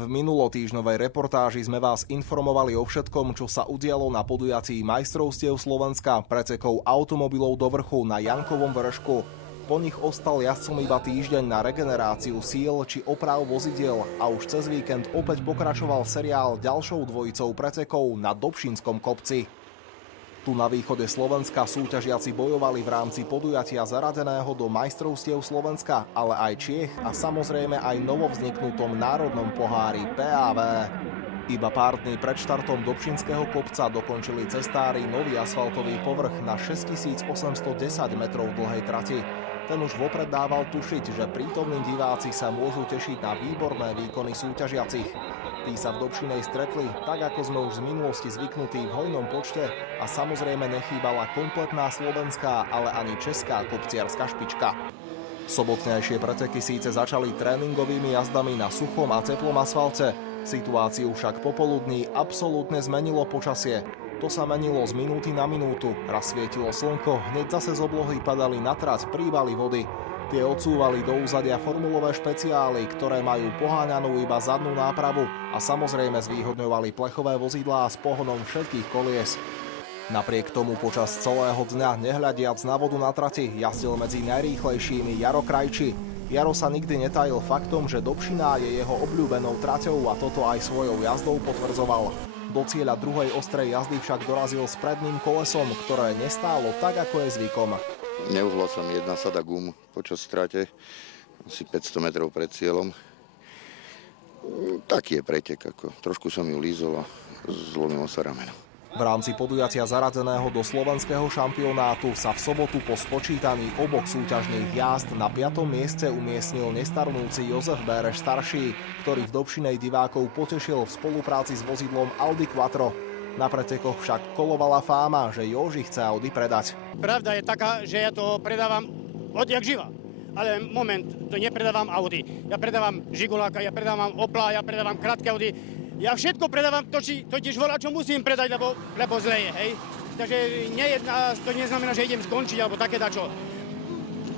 V minulotýždňovej reportáži sme vás informovali o všetkom, čo sa udialo na podujatí majstrovstiev Slovenska pretekov automobilov do vrchu na Jankovom vršku. Po nich ostal jazdcom iba týždeň na regeneráciu síl či oprav vozidiel a už cez víkend opäť pokračoval seriál ďalšou dvojicou pretekov na Dobšinskom kopci. Tu na východe Slovenska súťažiaci bojovali v rámci podujatia zaradeného do majstrovstiev Slovenska, ale aj Čiech a samozrejme aj novovzniknutom národnom pohári PAV. Iba pár dní pred štartom Dobšinského kopca dokončili cestári nový asfaltový povrch na 6810 metrov dlhej trati. Ten už vopred dával tušiť, že prítomní diváci sa môžu tešiť na výborné výkony súťažiacich. Tí sa v Dobšinej stretli, tak ako sme už z minulosti zvyknutí, v hojnom počte a samozrejme nechýbala kompletná slovenská, ale ani česká kopciarska špička. Sobotnejšie preteky síce začali tréningovými jazdami na suchom a teplom asfalte, situáciu však popoludní absolútne zmenilo počasie. To sa menilo z minúty na minútu, raz svietilo slnko, hneď zase z oblohy padali na trať prívaly vody. Tie odsúvali do úzadia formulové špeciály, ktoré majú poháňanú iba zadnú nápravu a samozrejme zvýhodňovali plechové vozidlá s pohonom všetkých kolies. Napriek tomu počas celého dňa, nehľadiac na vodu na trati, jazdil medzi najrýchlejšími Jaro Krajči. Jaro sa nikdy netajil faktom, že Dobšina je jeho obľúbenou traťou a toto aj svojou jazdou potvrdzoval. Do cieľa druhej ostrej jazdy však dorazil s predným kolesom, ktoré nestálo tak, ako je zvykom. Neuhla sa mi jedna sada gum počas trate, asi 500 metrov pred cieľom. Taký je pretek, trošku som ju lízol a zlomilo sa rameno. V rámci podujatia zaradeného do slovenského šampionátu sa v sobotu po spočítaní oboch súťažných jazd na 5. mieste umiestnil nestarnúci Jozef Béreš starší, ktorý v Dobšinej divákov potešil v spolupráci s vozidlom Audi Quattro. Na pretekoch však kolovala fáma, že Joži chce Audi predať. Pravda je taká, že ja to predávam odjak živa. Ale moment, to nepredávam Audi. Ja predávam Žiguláka, ja predávam Opla, ja predávam krátke Audi. Ja všetko predávam, totiž volá, čo musím predať, lebo zle je, hej. Takže to neznamená, že idem skončiť, alebo také dačo.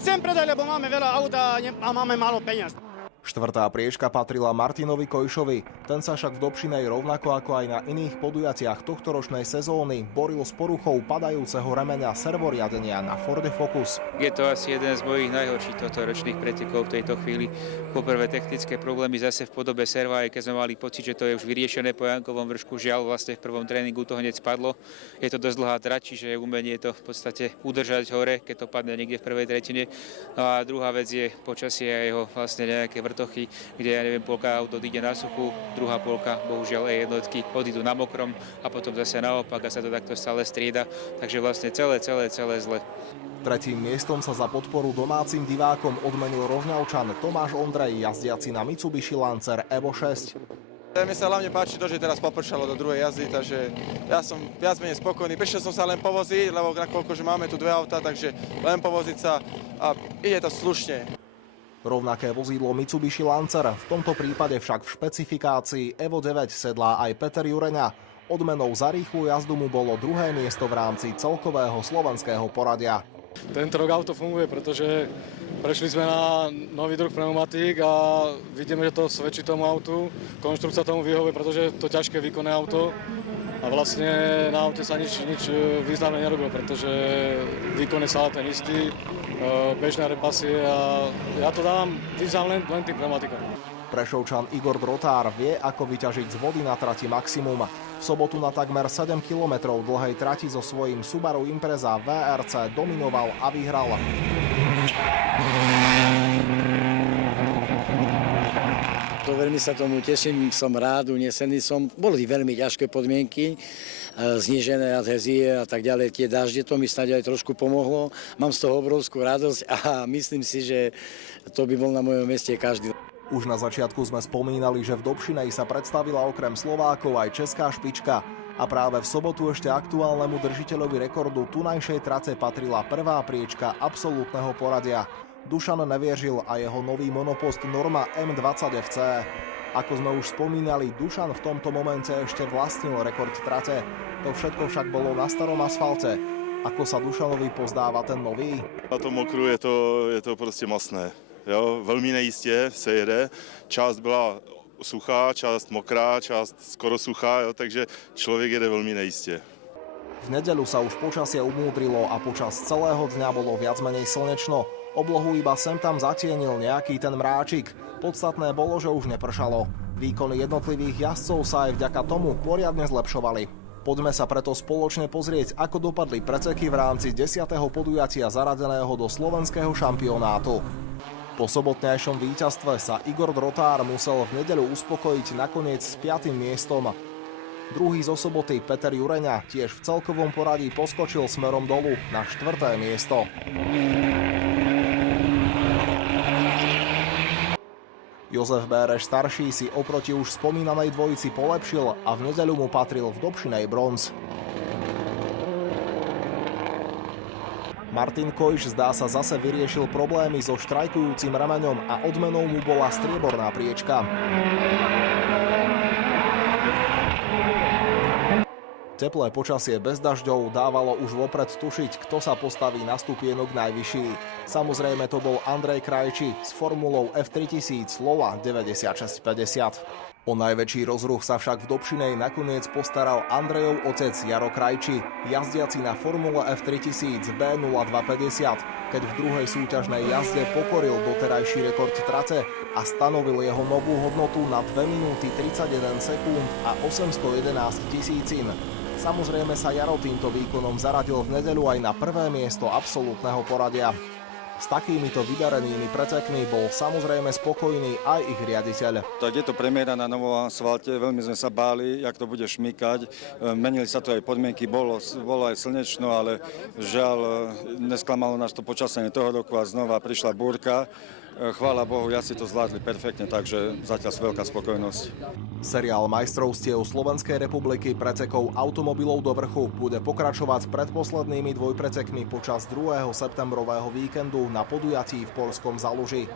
Chcem predať, lebo máme veľa auta a máme málo peniaz. Štvrtá priečka patrila Martinovi Kojšovi. Ten sa však v Dobšinej rovnako ako aj na iných podujatiach tohtoročnej sezóny boril s poruchou padajúceho remeňa servoriadenia na Forde Focus. Je to asi jeden z mojich najhorších tohtoročných pretekov v tejto chvíli. Poprvé technické problémy zase v podobe serva, aj keď sme mali pocit, že to je už vyriešené po Jankovom vršku. Žiaľ, vlastne v prvom tréningu to hneď spadlo. Je to dosť dlhá trať, čiže je umenie to v podstate udržať hore, keď to padne niekde v prvej tretine. No a druhá vec je počasie a jeho vlastne nejaké vrtochy, kde ja neviem, polka auto ide na suchu, druhá polka, bohužiaľ jednotky odídu na mokrom a potom zase naopak a sa to takto stále strieda. Takže vlastne celé zle. Tretím miestom sa za podporu domácim divákom odmenil Rožňavčan Tomáš Ondrej, jazdiaci na Mitsubishi Lancer Evo 6. Mne sa hlavne páči to, že teraz popršalo do druhej jazdy, takže ja som viac menej spokojný. Prišiel som sa len povoziť, lebo nakoľko, že máme tu dve auta, takže len povoziť sa a ide to slušne. Rovnaké vozidlo Mitsubishi Lancer, v tomto prípade však v špecifikácii Evo 9 sedlá aj Peter Jureňa. Odmenou za rýchlu jazdu mu bolo druhé miesto v rámci celkového slovenského poradia. Tento rok auto funguje, pretože prešli sme na nový druh pneumatík a vidíme, že to svedčí tomu autu. Konštrukcia tomu vyhovuje, pretože je to ťažké výkonné auto a vlastne na aute sa nič významné nerobilo, pretože výkon je stále ten istý, bežné repasie a ja to dávam len tým pneumatikom. Prešovčan Igor Drotár vie, ako vyťažiť z vody na trati maximum. V sobotu na takmer 7 km dlhej trati so svojím Subaru Impreza VRC dominoval a vyhral. To veľmi sa tomu teším, som rád, unesený som. Boli veľmi ťažké podmienky, znížené adhezie a tak ďalej. Tie dažde, to mi snáď aj trošku pomohlo. Mám z toho obrovskú radosť a myslím si, že to by bol na mojom mieste každý. Už na začiatku sme spomínali, že v Dobšinej sa predstavila okrem Slovákov aj česká špička. A práve v sobotu ešte aktuálnemu držiteľovi rekordu tunajšej trace patrila prvá priečka absolútneho poradia. Dušan Neviežil a jeho nový monopost Norma M20 FC. Ako sme už spomínali, Dušan v tomto momente ešte vlastnil rekord trate. To všetko však bolo na starom asfalte. Ako sa Dušanovi pozdáva ten nový? Na tom okru je to prostě masné. Jo, velmi nejistě se jede. Část byla suchá, část mokrá, část skoro suchá, jo, takže človek jede veľmi neistě. V nedeľu sa už počasie umúdrilo a počas celého dňa bolo viac menej slnečno. Oblohu iba sem tam zatienil nejaký ten mráčik. Podstatné bolo, že už nepršalo. Výkony jednotlivých jazdcov sa aj vďaka tomu poriadne zlepšovali. Poďme sa preto spoločne pozrieť, ako dopadli preteky v rámci 10. podujatia zaradeného do slovenského šampionátu. Po sobotnejšom víťazstve sa Igor Drotár musel v nedeľu uspokojiť nakoniec s 5. miestom. Druhý zo soboty Peter Jureňa tiež v celkovom poradí poskočil smerom dolu na 4. miesto. Jozef Béreš starší si oproti už spomínanej dvojici polepšil a v nedeľu mu patril v Dobšinej bronz. Martin Kojš zdá sa zase vyriešil problémy so štrajkujúcim remeňom a odmenou mu bola strieborná priečka. Teplé počasie bez dažďov dávalo už vopred tušiť, kto sa postaví na stupienok najvyšší. Samozrejme to bol Andrej Krajči s formulou F3000 Lola 9650. O najväčší rozruch sa však v Dobšinej nakoniec postaral Andrejov otec Jaro Krajči, jazdiaci na formule F3000 B0250, keď v druhej súťažnej jazde pokoril doterajší rekord trate a stanovil jeho novú hodnotu na 2 minúty 31 sekúnd a 811 tisícin. Samozrejme sa Jaro týmto výkonom zaradil v nedeľu aj na prvé miesto absolútneho poradia. S takýmito vydarenými pretekmi bol samozrejme spokojný aj ich riaditeľ. Tak je to premiéra na novom asfalte, veľmi sme sa báli, jak to bude šmykať. Menili sa to aj podmienky, bolo aj slnečno, ale žiaľ, nesklamalo nás to počasenie toho roku a znova prišla búrka. Chvála Bohu, jazdci to zvládli perfektne, takže zatiaľ veľká spokojnosť. Seriál majstrovstiev Slovenskej republiky pretekov automobilov do vrchu bude pokračovať predposlednými dvojpretekmi počas 2. septembrového víkendu na podujatí v Poľskom Zaluži.